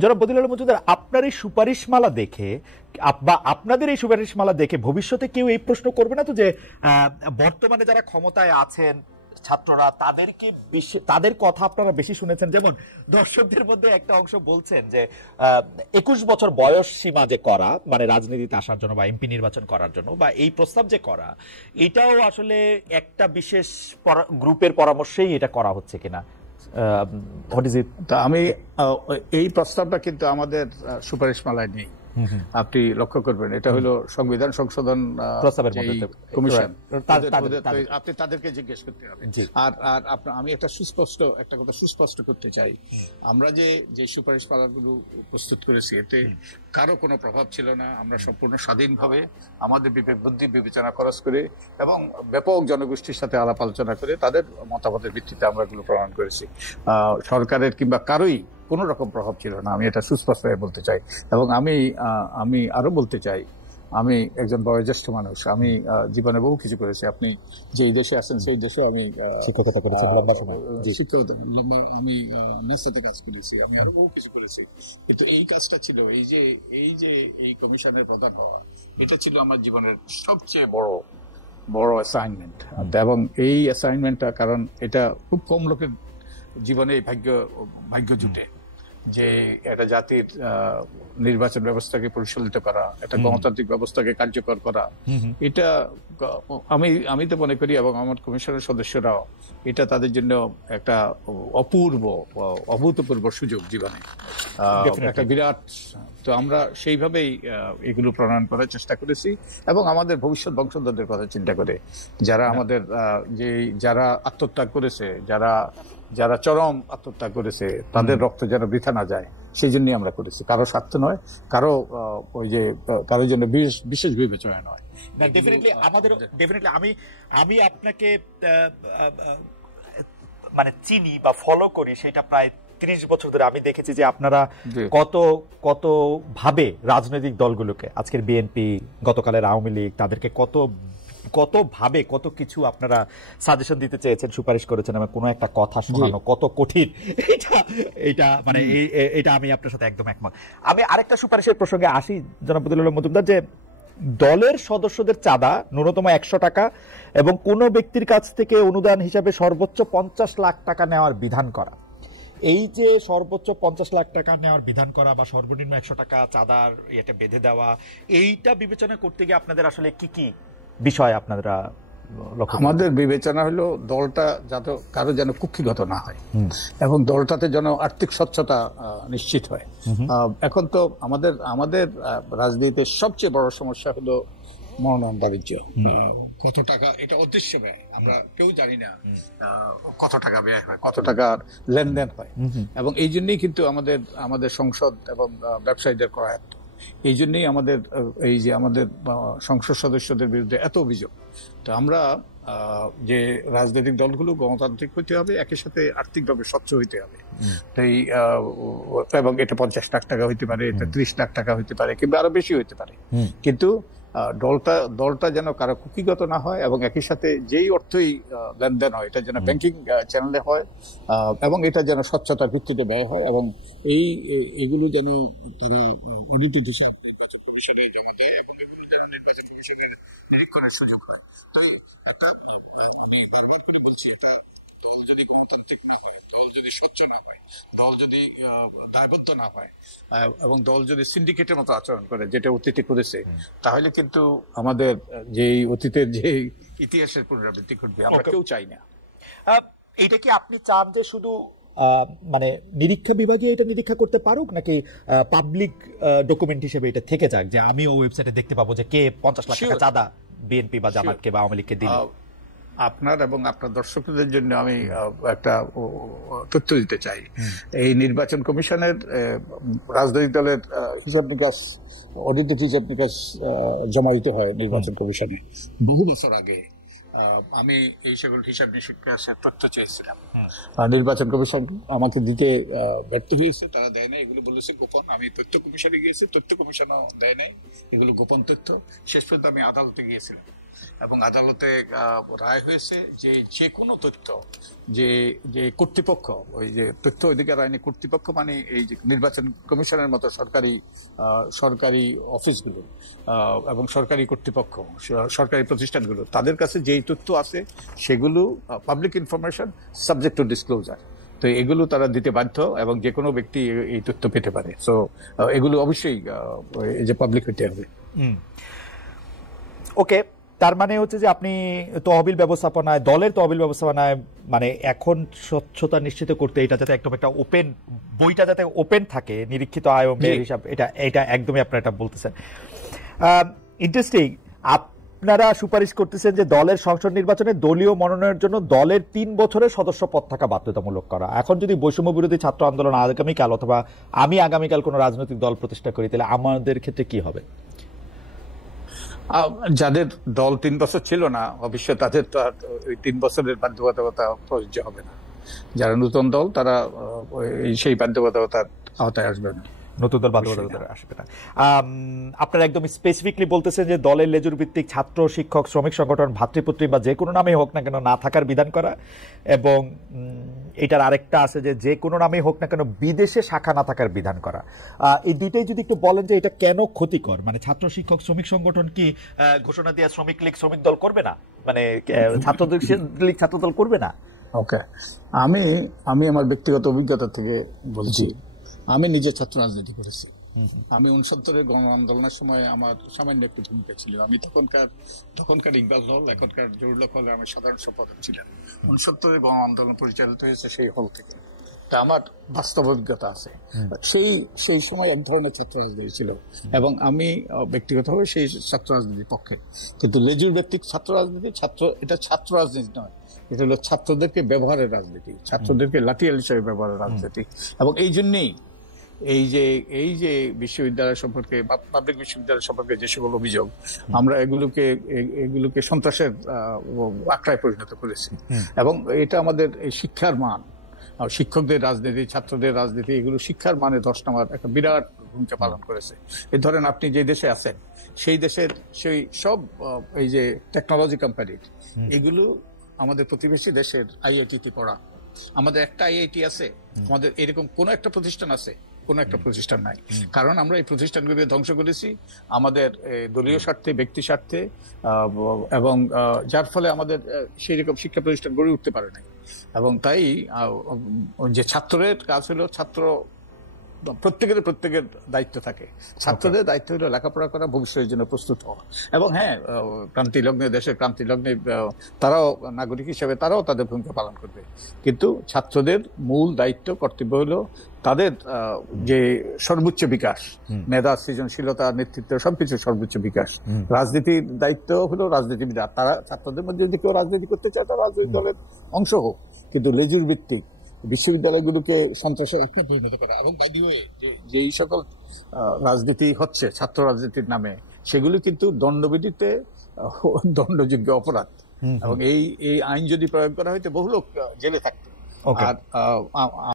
জনাব বদিউল মজুমদার, আপনার এই সুপারিশমালা দেখে বা আপনাদের এই সুপারিশমালা দেখে ভবিষ্যতে কেউ এই প্রশ্ন করবে না তো যে বর্তমানে যারা ক্ষমতায় আছেন ছাত্ররা তাদের কথা আপনারা বেশি শুনেছেন? যেমন দর্শকদের মধ্যে একটা অংশ বলছেন যে 21 বছর বয়স সীমা যে করা, মানে রাজনীতিতে আসার জন্য বা এমপি নির্বাচন করার জন্য, বা এই প্রস্তাব যে করা, এটাও আসলে একটা বিশেষ গ্রুপের পরামর্শেই এটা করা হচ্ছে কিনা? আমি এই প্রস্তাবটা কিন্তু আমাদের সুপারিশমালায় নেই। আপনি লক্ষ্য করবেন, এটা হলো সংবিধান সংশোধন কমিশন, আপনি তাদেরকে জিজ্ঞেস করতে হবে। আর আমি একটা কথা সুস্পষ্ট করতে চাই, আমরা যে সুপারিশমালাগুলো প্রস্তুত করেছি এতে কারো কোনো প্রভাব ছিল না। আমরা সম্পূর্ণ স্বাধীনভাবে আমাদের বিবেক বুদ্ধি বিবেচনা খরচ করে এবং ব্যাপক জনগোষ্ঠীর সাথে আলাপ আলোচনা করে তাদের মতামতের ভিত্তিতে আমরা এগুলো প্রমাণ করেছি। সরকারের কিংবা কারোই কোন রকম প্রভাব ছিল না, আমি এটা সুস্পষ্টভাবে বলতে চাই। এবং আমি আরো বলতে চাই, আমি একজন বয়োজ্যেষ্ঠ মানুষ, আমি জীবনে বহু কিছু করেছি। আপনি যে দেশে আছেন সেই দেশে আমি শিক্ষকতা করেছি, আমি নেশাতে কাজ করেছি, আমি আরো বহু কিছু করেছি। কিন্তু এই কাজটা ছিল এই কমিশনের প্রধান হওয়া, এটা ছিল আমার জীবনের সবচেয়ে বড় অ্যাসাইনমেন্ট। এবং এই অ্যাসাইনমেন্টটা, কারণ এটা খুব কম লোকের জীবনে ভাগ্য জুটে যে একটা জাতির নির্বাচন ব্যবস্থাকে পরিচালিত করা, একটা গণতান্ত্রিক ব্যবস্থাকে কার্যকর করা, এটা আমি তো মনে করি, এবং আমার কমিশনের সদস্যরাও, এটা তাদের জন্য একটা অভূতপূর্ব সুযোগ জীবনে, একটা বিরাট। তো আমরা সেইভাবেই এগুলো প্রণয়ন করার চেষ্টা করেছি এবং আমাদের ভবিষ্যৎ বংশধরদের কথা চিন্তা করে, যারা আমাদের যারা আত্মত্যাগ করেছে, যারা চরম আত্মহত্যা করেছে, তাদের রক্ত যেন বৃথা না যায়, সেই জন্যই আমরা করেছি। কারো স্বার্থ নয়, কারো জন্য বিশেষ বিবেচনা নয়। আমি আপনাকে মানে চিনি বা ফলো করি, সেটা প্রায় 30 বছর ধরে। আমি দেখেছি যে আপনারা কত ভাবে রাজনৈতিক দলগুলোকে, আজকের বিএনপি, গতকালের আওয়ামী লীগ, তাদেরকে কত ভাবে কত কিছু আপনারা সাজেশন দিতে চেয়েছেন, সুপারিশ করেছেন, এবং কোনো একটা কথা শোনানো কত কঠিন, এটা আমি আপনার সাথে একদম একমত। আমি আরেকটা সুপারিশের প্রসঙ্গে আসি জনাব বদিউল মজুমদার, যে দলের সদস্যদের চাঁদা ন্যূনতম 100 টাকা এবং কোন ব্যক্তির কাছ থেকে অনুদান হিসাবে সর্বোচ্চ 50 লাখ টাকা নেওয়ার বিধান করা। এই যে সর্বোচ্চ 50 লাখ টাকা নেওয়ার বিধান করা বা সর্বনিম্ন 100 টাকা চাঁদার এটা বেঁধে দেওয়া, এইটা বিবেচনা করতে গিয়ে আপনাদের আসলে কি বিষয় আপনারা? আমাদের বিবেচনা হলো দলটা যাতে কারো যেন কুক্ষিগত না হয় এবং দলটাতে যেন আর্থিক স্বচ্ছতা নিশ্চিত হয়। এখন তো আমাদের রাজনীতিতে সবচেয়ে বড় সমস্যা হলো মনোনয়ন বাণিজ্য। কত টাকা, এটা অদৃশ্য ব্যয়, আমরা কেউ জানি না কত টাকা ব্যয় হয়, কত টাকার লেনদেন হয়। এবং এই জন্যই কিন্তু আমাদের সংসদ এবং ব্যবসায়ীদের করায়ত্ত। এই জন্যই আমাদের সংসদ সদস্যদের বিরুদ্ধে এত অভিযোগ। তো আমরা যে রাজনৈতিক দলগুলো গণতান্ত্রিক হইতে হবে, একই সাথে আর্থিকভাবে স্বচ্ছ হইতে হবে। এবং এটা 50 লাখ টাকা হইতে পারে, এটা 30 লাখ টাকা হইতে পারে, কিংবা আরো বেশি হইতে পারে। কিন্তু দলটা যেন কারো কুকিগত না হয় এবং একই সাথে যেই অর্থই লেনদেন হয় এটা যেন ব্যাংকিং চ্যানেলে হয় এবং এটা যেন স্বচ্ছতার ভিত্তিতে ব্যয় হয় এবং এইগুলো যেন তারা অডিটেড হিসাব নির্বাচন কমিশনে জমা দেয় এবং নির্বাচন কমিশনের নিরীক্ষণের সুযোগ হয়। তো আমি বারবার করে বলছি, একটা দল যদি গণতান্ত্রিক না হয়, দল যদি স্বচ্ছ না হয়, দল যদি দায়বদ্ধ না হয় এবং দল যদি সিন্ডিকেটের মতো আচরণ করে, যেটা অতীতে করেছে, তাহলে কিন্তু আমাদের যে অতীতের যে ইতিহাসের পুনরাবৃত্তি ঘটবে, আমরা কেউ চাই না। এইটা কি আপনি চান যে শুধু মানে নিরীক্ষা বিভাগে এটা নিরীক্ষা করতে পারুক, নাকি পাবলিক ডকুমেন্ট হিসেবে এটা থেকে যাক, যে আমি ওই ওয়েবসাইটে দেখতে পাবো যে কে 50 লাখ টাকা চাঁদা বিএনপি বা জামাতকে বা আওয়ামী লীগকে দিল? আপনার এবং আপনার দর্শকদের জন্য আমি একটা তথ্য দিতে চাই। এই নির্বাচন কমিশনের রাজনৈতিক দলের হিসাব নিকাশ, অডিটেড হিসাব নিকাশ জমা দিতে হয় নির্বাচন কমিশনে। বহু বছর আগে আমি এই সকল হিসাব নিকাশের তথ্য চেয়েছিলাম, নির্বাচন কমিশন আমাকে দিতে ব্যর্থ হয়েছে, তারা দেয় নাই, এগুলো বলেছে গোপন। আমি তথ্য কমিশনে গিয়েছি, তথ্য কমিশনও দেয় নাই, এগুলো গোপন তথ্য। শেষ পর্যন্ত আমি আদালতে গিয়েছিলাম, এবং আদালতে রায় হয়েছে যে যে কোনো তথ্য যে কর্তৃপক্ষ, ওই যে তথ্য অধিকার আইনি কর্তৃপক্ষ মানে এই যে নির্বাচন কমিশনের মতো সরকারি অফিসগুলো এবং সরকারি কর্তৃপক্ষ, সরকারি প্রতিষ্ঠানগুলো, তাদের কাছে যেই তথ্য আছে সেগুলো public information subject to disclosure. তো এগুলো তারা দিতে বাধ্য এবং যে কোনো ব্যক্তি এই তথ্য পেতে পারে। সো এগুলো অবশ্যই যে পাবলিক হইতে হবে। ওকে, তার মানে হচ্ছে যে আপনি তহবিল ব্যবস্থাপনায়, দলের তহবিল ব্যবস্থাপনায় মানে এখন স্বচ্ছতা নিশ্চিত করতে এটা যাতে একদম একটা ওপেন, বইটা যাতে ওপেন থাকে, নিরীক্ষিত আয় ব্যয়ের হিসাব, এটা একদমই আপনারা এটা বলতেছেন। ইন্টারেস্টিং, আপনারা সুপারিশ করতেছেন যে দলের সংসদ নির্বাচনে দলীয় মনোনয়নের জন্য দলের 3 বছরের সদস্য পদ থাকা বাধ্যতামূলক করা। এখন যদি বৈষম্য বিরোধী ছাত্র আন্দোলন আগামীকাল অথবা আমি আগামীকাল কোনো রাজনৈতিক দল প্রতিষ্ঠা করি, তাহলে আমাদের ক্ষেত্রে কি হবে? যাদের দল 3 বছর ছিল না, অবশ্যই তাদের তো ওই 3 বছরের বাধ্যবাধকতা প্রযোজ্য হবে না। যারা নতুন দল তারা সেই বাধ্যবাধকতার আওতায় আসবে না, নতুন দল বাধ্যবাধকতা আসবে না। আপনারা একদম স্পেসিফিকলি বলতেছেন যে দলের লেজুর ভিত্তিক ছাত্র, শিক্ষক, শ্রমিক সংগঠন, ভাতৃপুত্রী বা যে কোনো নামে হোক না কেন না থাকার বিধান করা, এবং এটার আরেকটা আছে যে যে কোনো নামে হোক না কেন বিদেশে শাখা না থাকার বিধান করা। এই দুইটাই যদি একটু বলেন যে এটা কেন ক্ষতিকর, মানে ছাত্র, শিক্ষক, শ্রমিক সংগঠন কি ঘোষণা দিয়ে শ্রমিক লীগ শ্রমিক দল করবে না, মানে ছাত্রদের লীগ ছাত্র দল করবে না? ওকে, আমি আমার ব্যক্তিগত অভিজ্ঞতা থেকে বলছি। আমি নিজে ছাত্র রাজনীতি করেছি। আমি 69-এর গণ আন্দোলনের সময় আমার সামান্য একটু ভূমিকা ছিল। আমি তখনকার ইকবাল হল, এখনকার জহুরুল হলে আমি সাধারণ সম্পাদক ছিলাম। 69-এর গণ আন্দোলন পরিচালিত হয়েছে সেই হল থেকে। তা আমার বাস্তব অভিজ্ঞতা আছে। সেই সময় এক ধরনের ছাত্র রাজনীতি ছিল এবং আমি ব্যক্তিগতভাবে সেই ছাত্র রাজনীতির পক্ষে। কিন্তু লেজুর ব্যক্তিক ছাত্র রাজনীতি, এটা ছাত্র রাজনীতি নয়, এটা হলো ছাত্রদেরকে ব্যবহারের রাজনীতি, ছাত্রদেরকে লাঠিয়াল হিসেবে ব্যবহারের রাজনীতি। এবং এই জন্যেই এই যে বিশ্ববিদ্যালয় সম্পর্কে বা পাবলিক বিশ্ববিদ্যালয় সম্পর্কে যে সকল অভিযোগ, আমরা এগুলোকে সন্ত্রাসের আখড়ায় পরিণত করেছি। এবং এটা আমাদের শিক্ষার মান, শিক্ষকদের রাজনীতি, ছাত্রদের রাজনীতি, এগুলো শিক্ষার মানে ধস নামার একটা বিরাট ভূমিকা পালন করেছে। এই ধরেন আপনি যে দেশে আছেন সেই দেশের সেই সব এই যে টেকনোলজি কোম্পানি, এগুলো আমাদের প্রতিবেশী দেশের আইআইটিতে পড়া। আমাদের একটা আইআইটি আছে, আমাদের এরকম কোন একটা প্রতিষ্ঠান আছে? কোন একটা প্রতিষ্ঠান নাই। কারণ আমরা এই প্রতিষ্ঠানগুলি ধ্বংস করেছি আমাদের দলীয় স্বার্থে, ব্যক্তি স্বার্থে, এবং যার ফলে আমাদের সেই রকম শিক্ষা প্রতিষ্ঠান গড়ে উঠতে পারে নাই। এবং তাই যে ছাত্রের কাজ হলো, প্রত্যেকের দায়িত্ব থাকে। ছাত্রদের দায়িত্ব হলো লেখাপড়া করা, ভবিষ্যতের জন্য প্রস্তুত হওয়া। এবং হ্যাঁ, দেশের ক্রান্তি লগ্নে তারাও নাগরিক হিসেবে তারাও তাদের ভূমিকা পালন করবে। কিন্তু ছাত্রদের মূল দায়িত্ব, কর্তব্য হলো তাদের যে সর্বোচ্চ বিকাশ, মেধা, সৃজনশীলতা, নেতৃত্ব, সবকিছু সর্বোচ্চ বিকাশ। রাজনীতির দায়িত্ব হলো রাজনীতিবিদ, তারা ছাত্রদের মধ্যে যদি কেউ রাজনীতি করতে চায় তারা রাজনৈতিক দলের অংশ হোক, কিন্তু লেজুর ভিত্তিক বিশ্ববিদ্যালয়গুলোকে সন্ত্রাসের আখ্যা পরিণত করা। এবং যেই সকল রাজনীতি হচ্ছে ছাত্র রাজনীতির নামে, সেগুলি কিন্তু দণ্ডবিধিতে দণ্ডযোগ্য অপরাধ। এবং এই আইন যদি প্রয়োগ করা হয়তো বহু লোক জেলে থাকতো। আর